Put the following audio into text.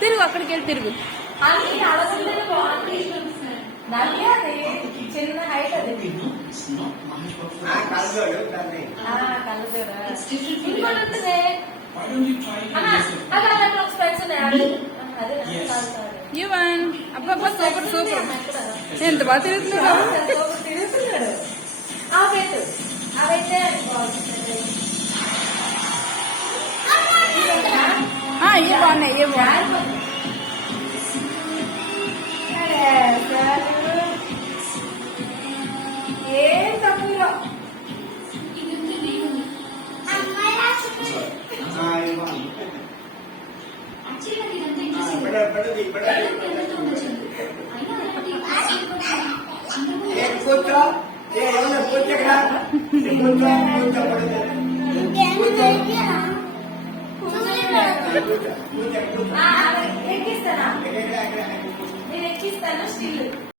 తిరుగు అక్కడికి వెళ్ళి తిరుగు. చిన్న హైట్ అది యువన్ అబ్బా సూపర్ సూపర్ ఎంత బాగా తిరుగుతున్నాడు. ఏ బాగున్నాయి ఏ బాగున్నాయి. ఏం తక్కువ ఎక్కిస్తాను స్టిల్